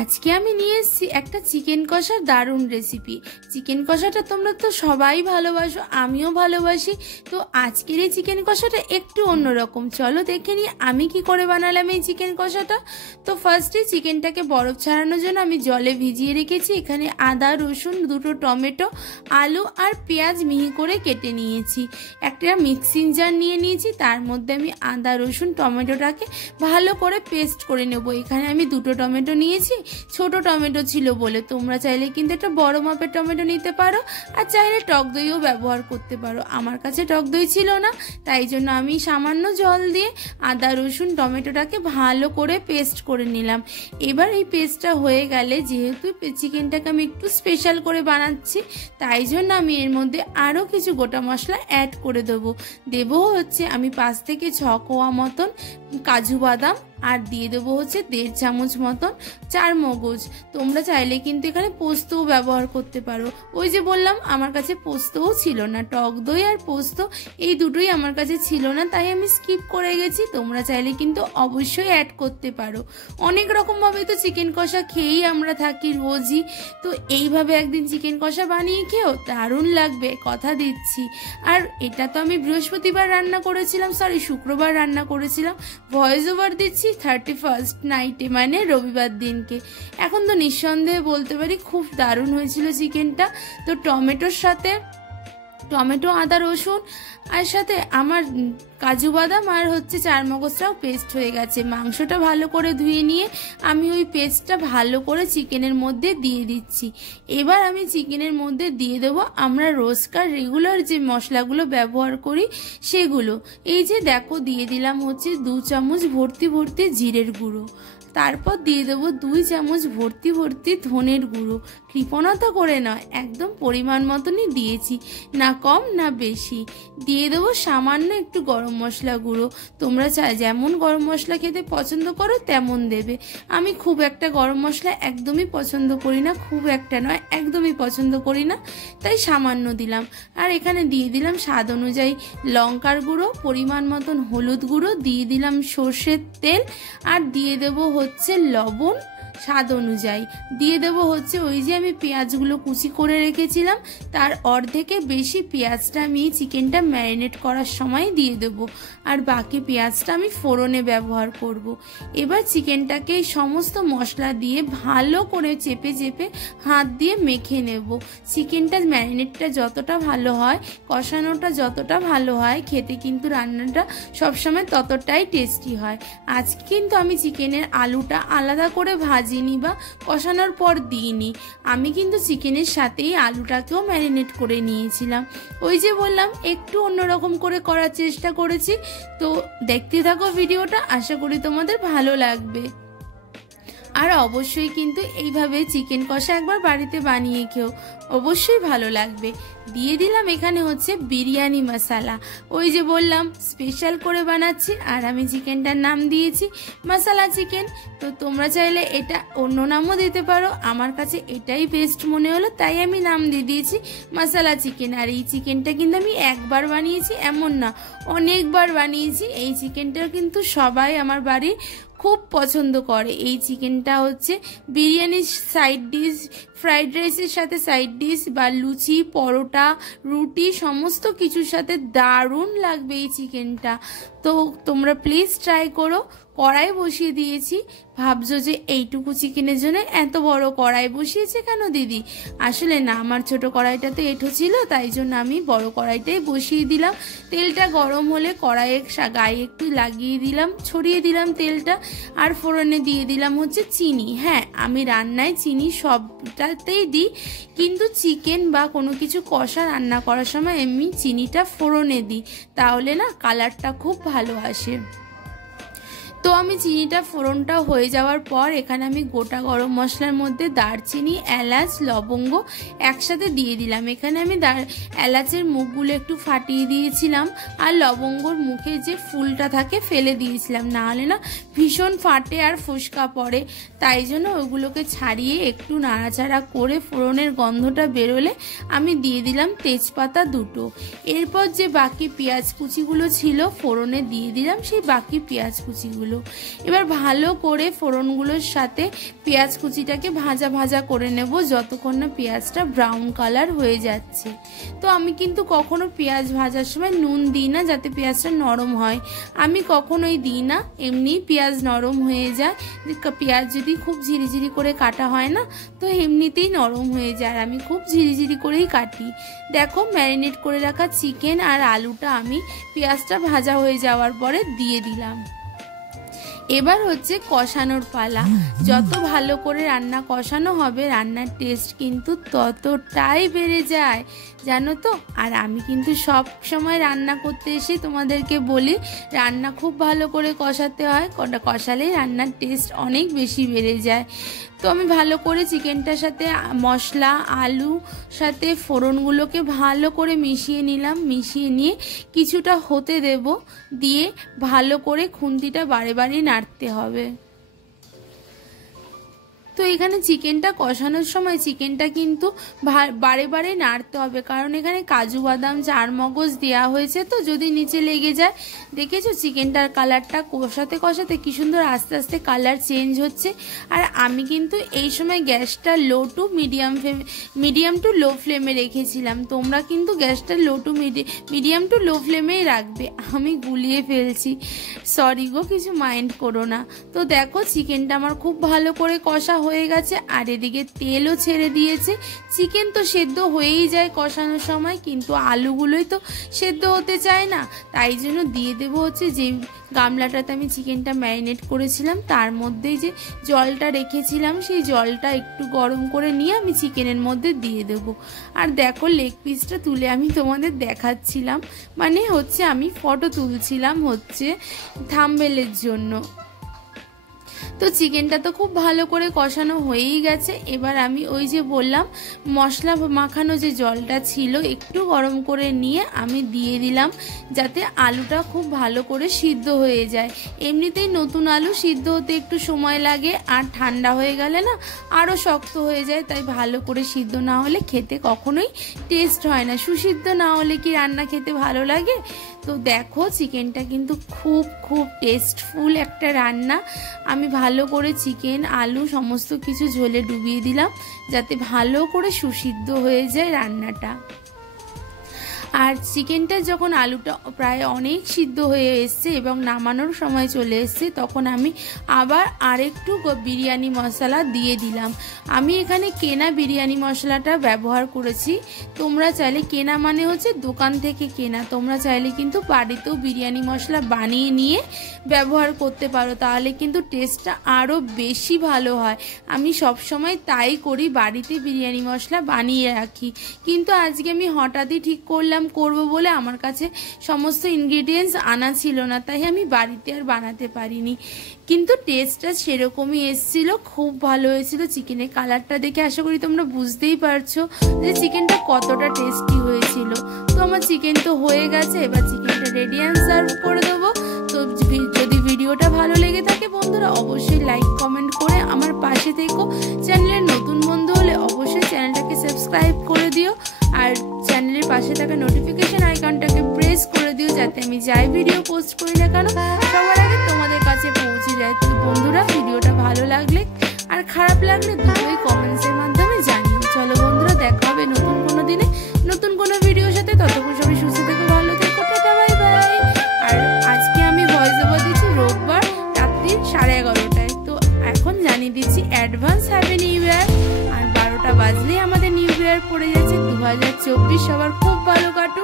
আজকে আমি নিয়ে এসেছি একটা চিকেন কষার দারুণ রেসিপি। চিকেন কষাটা তোমরা তো সবাই ভালোবাসো, আমিও ভালোবাসি। তো আজকের এই চিকেন কষাটা একটু অন্যরকম। চলো দেখে নিই আমি কি করে বানালাম এই চিকেন কষাটা। তো ফার্স্টে চিকেনটাকে বরফ ছাড়ানোর জন্য আমি জলে ভিজিয়ে রেখেছি। এখানে আদা, রসুন, দুটো টমেটো, আলু আর পেঁয়াজ মিহি করে কেটে নিয়েছি। একটা মিক্সিং জার নিয়ে নিয়েছি, তার মধ্যে আমি আদা, রসুন, টমেটোটাকে ভালো করে পেস্ট করে নেব। এখানে আমি দুটো টমেটো নিয়েছি, ছোট টমেটো ছিল বলে। তোমরা চাইলে কিন্তু একটা বড় মাপের টমেটো নিতে পারো, আর চাইলে টক দইও ব্যবহার করতে পারো। আমার কাছে টক দই ছিল না, তাই জন্য আমি সামান্য জল দিয়ে আদা, রসুন, টমেটোটাকে ভালো করে পেস্ট করে নিলাম। এবার এই পেস্টটা হয়ে গেলে, যেহেতু চিকেনটাকে আমি একটু স্পেশাল করে বানাচ্ছি, তাই জন্য আমি এর মধ্যে আরও কিছু গোটা মশলা অ্যাড করে দেবো হচ্ছে আমি 5 থেকে 6 কোয়া মতন কাজু বাদাম, আর দিয়ে দেবো হচ্ছে 1.5 চামচ মতন চারমগজ। তোমরা চাইলে কিন্তু এখানে পোস্তও ব্যবহার করতে পারো। ওই যে বললাম আমার কাছে পোস্তও ছিল না, টক দই আর পোস্ত এই দুটোই আমার কাছে ছিল না, তাই আমি স্কিপ করে গেছি। তোমরা চাইলে কিন্তু অবশ্যই অ্যাড করতে পারো। অনেক রকমভাবে তো চিকেন কষা খেয়েই আমরা থাকি রোজই। তো এইভাবে একদিন চিকেন কষা বানিয়ে খেও, দারুণ লাগবে, কথা দিচ্ছি। আর এটা তো আমি বৃহস্পতিবার রান্না করেছিলাম, শুক্রবার রান্না করেছিলাম। ভয়েস ওভার দিচ্ছি 31st নাইটে, মানে রবিবার দিনকে। এখন তো নিঃসন্দেহে বলতে পারি খুব দারুণ হয়েছিল চিকেনটা। তো টমেটো, আদা, রসুন আর সাথে আমার কাজু বাদাম আর হচ্ছে চারমগজটাও পেস্ট হয়ে গেছে। মাংসটা ভালো করে ধুয়ে নিয়ে আমি ওই পেস্টটা ভালো করে চিকেনের মধ্যে দিয়ে দিচ্ছি। এবার আমি চিকেনের মধ্যে দিয়ে দেবো আমরা রোজকার রেগুলার যে মশলাগুলো ব্যবহার করি সেগুলো। এই যে দেখো, দিয়ে দিলাম হচ্ছে 2 চামচ ভর্তি জিরের গুঁড়ো, তারপর দিয়ে দেবো 2 চামচ ভর্তি ধনের গুঁড়ো। কৃপণতা করে নয়, একদম পরিমাণ মতনই দিয়েছি, না কম না বেশি। দিয়ে দেবো সামান্য একটু গরম মশলা গুঁড়ো। তোমরা যেমন গরম মশলা খেতে পছন্দ করো তেমন দেবে। আমি খুব একটা গরম মশলা একদমই পছন্দ করি না, খুব একটা নয়, একদমই পছন্দ করি না, তাই সামান্য দিলাম। আর এখানে দিয়ে দিলাম স্বাদ অনুযায়ী লঙ্কার গুঁড়ো, পরিমাণ মতন হলুদ গুঁড়ো, দিয়ে দিলাম সর্ষের তেল, আর দিয়ে দেবো হচ্ছে লবণ স্বাদ অনুযায়ী। দিয়ে দেবো হচ্ছে ওই যে আমি পেঁয়াজগুলো কুচি করে রেখেছিলাম, তার অর্ধেকের বেশি পেঁয়াজটা আমি চিকেনটা ম্যারিনেট করার সময় দিয়ে দেবো, আর বাকি পেঁয়াজটা আমি ফোড়নে ব্যবহার করব। এবার চিকেনটাকে এই সমস্ত মশলা দিয়ে ভালো করে চেপে হাত দিয়ে মেখে নেব। চিকেনটা ম্যারিনেটটা যতটা ভালো হয়, কষানোটা যতটা ভালো হয়, খেতে কিন্তু রান্নাটা সবসময় ততটাই টেস্টি হয়। আজকে কিন্তু আমি চিকেনের আলুটা আলাদা করে ভাজিনি বা কষানোর পর দিইনি, আমি কিন্তু চিকেনের সাথেই আলুটাকেও ম্যারিনেট করে নিয়েছিলাম। ওই যে বললাম একটু অন্যরকম করে করার চেষ্টা করেছি। তো দেখতে থাকো ভিডিওটা, আশা করি তোমাদের ভালো লাগবে। আর অবশ্যই কিন্তু এইভাবে চিকেন কষা একবার বাড়িতে বানিয়ে খেও, অবশ্যই ভালো লাগবে। দিয়ে দিলাম এখানে হচ্ছে বিরিয়ানি মশলা। ওই যে বললাম স্পেশাল করে বানাচ্ছি, আর আমি চিকেনটার নাম দিয়েছি মশলা চিকেন। তো তোমরা চাইলে এটা অন্য নামও দিতে পারো, আমার কাছে এটাই বেস্ট মনে হলো, তাই আমি নাম দিয়ে দিয়েছি মশলা চিকেন। আর এই চিকেনটা কিন্তু আমি একবার বানিয়েছি এমন না, অনেকবার বানিয়েছি। এই চিকেনটা কিন্তু সবাই আমার বাড়ির খুব পছন্দ করে। এই চিকেনটা হচ্ছে বিরিয়ানির সাইড ডিশ, ফ্রাইড রাইসের সাথে সাইড ডিশ, বা লুচি, পরোটা, রুটি সমস্ত কিছুর সাথে দারুণ লাগবে এই চিকেনটা। তো তোমরা প্লিজ ট্রাই করো। কড়াই বসিয়ে দিয়েছি। ভাবছো যে এইটুকু চিকেনের জন্য এত বড় কড়াই বসিয়েছে কেন দিদি? আসলে না, আমার ছোট কড়াইটাতে এঁঠো ছিল, তাই জন্য আমি বড় কড়াইটাই বসিয়ে দিলাম। তেলটা গরম হলে কড়াইয়ের গায়ে একটু লাগিয়ে দিলাম, ছড়িয়ে দিলাম তেলটা, আর ফোড়নে দিয়ে দিলাম হচ্ছে চিনি। হ্যাঁ, আমি রান্নায় চিনি সবটাতেই দিই, কিন্তু চিকেন বা কোনো কিছু কষা রান্না করার সময় আমি চিনিটা ফোড়নে দিই, তাহলে না কালারটা খুব ভালো আসে। তো আমি চিনিটা ফোড়নটা হয়ে যাওয়ার পর এখানে আমি গোটা গরম মশলার মধ্যে দারচিনি, এলাচ, লবঙ্গ একসাথে দিয়ে দিলাম। এখানে আমি এলাচের মুখগুলো একটু ফাটিয়ে দিয়েছিলাম, আর লবঙ্গর মুখে যে ফুলটা থাকে ফেলে দিয়েছিলাম, না হলে না ভীষণ ফাটে আর ফুসকা পড়ে। তাই জন্য ওগুলোকে ছাড়িয়ে একটু নাড়াচাড়া করে ফোড়নের গন্ধটা বেরোলে আমি দিয়ে দিলাম তেজপাতা 2টো। এরপর যে বাকি পেঁয়াজ কুচিগুলো ছিল ফোড়নে দিয়ে দিলাম সেই বাকি পেঁয়াজ কুচিগুলো। এবার ভালো করে ফোড়নগুলোর সাথে পেঁয়াজ কুচিটাকে ভাজা ভাজা করে নেব যতক্ষণ না পেঁয়াজটা ব্রাউন কালার হয়ে যাচ্ছে। তো আমি কিন্তু কখনো পেঁয়াজ ভাজার সময় নুন দিই না যাতে পেঁয়াজটা নরম হয়, আমি কখনোই দিই না, এমনি পেঁয়াজ নরম হয়ে যায়। পেঁয়াজ যদি খুব ঝিরিঝিরি করে কাটা হয় না তো এমনিতেই নরম হয়ে যায়, আর আমি খুব ঝিরিঝিরি করেই কাটি। দেখো ম্যারিনেট করে রাখা চিকেন আর আলুটা আমি পেঁয়াজটা ভাজা হয়ে যাওয়ার পরে দিয়ে দিলাম। এবার হচ্ছে কষানোর পালা। যত ভালো করে রান্না কষানো হবে রান্নার টেস্ট কিন্তু ততটাই বেড়ে যায়, জানো তো। আর আমি কিন্তু সব সময় রান্না করতে এসে তোমাদেরকে বলি রান্না খুব ভালো করে কষাতে হয়, কষালেই রান্নার টেস্ট অনেক বেশি বেড়ে যায়। তো আমি ভালো করে চিকেনটার সাথে মশলা আলু সাথে ফোড়নগুলোকে ভালো করে মিশিয়ে নিলাম, মিশিয়ে নিয়ে কিছুটা হতে দেব, দিয়ে ভালো করে খুন্তিটা বারে বারে নাড়তে হবে। তো এখানে চিকেনটা কষানোর সময় চিকেনটা কিন্তু বারে বারে নাড়তে হবে, কারণ এখানে কাজু বাদাম চারমগজ দেওয়া হয়েছে, তো যদি নিচে লেগে যায়। দেখেছো চিকেনটার কালারটা কষাতে কষাতে কি সুন্দর আস্তে আস্তে কালার চেঞ্জ হচ্ছে। আর আমি কিন্তু এই সময় গ্যাসটা মিডিয়াম টু লো ফ্লেমে রেখেছিলাম, তোমরা কিন্তু গ্যাসটা মিডিয়াম টু লো ফ্লেমেই রাখবে। আমি গুলিয়ে ফেলছি, সরি গো, কিছু মাইন্ড করো না। তো দেখো চিকেনটা আমার খুব ভালো করে কষা হয়ে গেছে, আর এদিকে তেলও ছেড়ে দিয়েছে। চিকেন তো সেদ্ধ হয়েই যায় কষানোর সময়, কিন্তু আলুগুলোই তো সেদ্ধ হতে চায় না, তাই জন্য দিয়ে দেবো হচ্ছে যে গামলাটাতে আমি চিকেনটা ম্যারিনেট করেছিলাম তার মধ্যেই যে জলটা রেখেছিলাম সেই জলটা একটু গরম করে নিয়ে আমি চিকেনের মধ্যে দিয়ে দেবো। আর দেখো লেগ পিসটা তুলে আমি তোমাদের দেখাচ্ছিলাম, মানে হচ্ছে আমি ফটো তুলছিলাম হচ্ছে থাম্বনেলের জন্য। তো চিকেনটা তো খুব ভালো করে কষানো হয়েই গেছে। এবার আমি ওই যে বললাম মশলা মাখানো যে জলটা ছিল একটু গরম করে নিয়ে আমি দিয়ে দিলাম, যাতে আলুটা খুব ভালো করে সিদ্ধ হয়ে যায়। এমনিতেই নতুন আলু সিদ্ধ হতে একটু সময় লাগে, আর ঠান্ডা হয়ে গেলে না আরও শক্ত হয়ে যায়, তাই ভালো করে সিদ্ধ না হলে খেতে কখনোই টেস্ট হয় না। সুসিদ্ধ না হলে কি রান্না খেতে ভালো লাগে? তো দেখো চিকেনটা কিন্তু খুব টেস্টফুল একটা রান্না। আমি ভালো করে চিকেন আলু সমস্ত কিছু ঝোলে ডুবিয়ে দিলাম যাতে ভালো করে সুসিদ্ধ হয়ে যায় রান্নাটা। আর চিকেনটা যখন আলুটা প্রায় অনেক সিদ্ধ হয়ে এসছে এবং নামানোর সময় চলে এসছে, তখন আমি আবার আরেকটু বিরিয়ানি মশলা দিয়ে দিলাম। আমি এখানে কেনা বিরিয়ানি মশলাটা ব্যবহার করেছি, তোমরা চাইলে, কেনা মানে হচ্ছে দোকান থেকে কেনা, তোমরা চাইলে কিন্তু বাড়িতেও বিরিয়ানি মশলা বানিয়ে নিয়ে ব্যবহার করতে পারো, তাহলে কিন্তু টেস্টটা আরও বেশি ভালো হয়। আমি সব সময় তাই করি, বাড়িতে বিরিয়ানি মশলা বানিয়ে রাখি। কিন্তু আজকে আমি হঠাৎই ঠিক করলাম করব বলে আমার কাছে সমস্ত ইনগ্রিডিয়েন্টস আনা ছিল না, তাই আমি বাড়িতে আর বানাতে পারিনি। কিন্তু টেস্টটা সেরকমই এসেছিল, খুব ভালো হয়েছিল। চিকেনের কালারটা দেখে আশা করি তোমরা বুঝতেই পারছো যে চিকেনটা কতটা টেস্টি হয়েছিল। তো আমার চিকেন তো হয়ে গেছে, এবার চিকেনটা রেডি অ্যান্ড সার্ভ করে দেবো। তো যদি ভিডিওটা ভালো লেগে থাকে বন্ধুরা অবশ্যই লাইক কমেন্ট করে আমার পাশে থেকো। চ্যানেলের নতুন বন্ধু হলে অবশ্যই চ্যানেলটাকে সাবস্ক্রাইব করে দিও, আর চ্যানেলের পাশে থাকা নোটিফিকেশন আইকনটাকে প্রেস করে দিও যাতে আমি যাই ভিডিও পোস্ট করি না কেন সবার আগে তোমাদের কাছে পৌঁছে যায়। তো বন্ধুরা ভিডিওটা ভালো লাগলে আর খারাপ লাগলে দুটোই কমেন্টসের মাধ্যমে জানিও। চলো বন্ধুরা দেখা হবে নতুন কোনো দিনে নতুন কোনো ভিডিওর সাথে, ততক্ষণ সবাই সুস্থ থেকো, ভালো থেকো, টাটা বাই বাই। আর আজকে আমি ভয়েস ওভার দিচ্ছি রোববার রাত্রি 11:30টায়। তো এখন জানিয়ে দিচ্ছি অ্যাডভান্স হ্যাপি নিউ ইয়ার। আর 12টা বাজলেই আমাদের নিউ ইয়ার পড়ে যাচ্ছে 2024। সবার খুব ভালো কাটুক।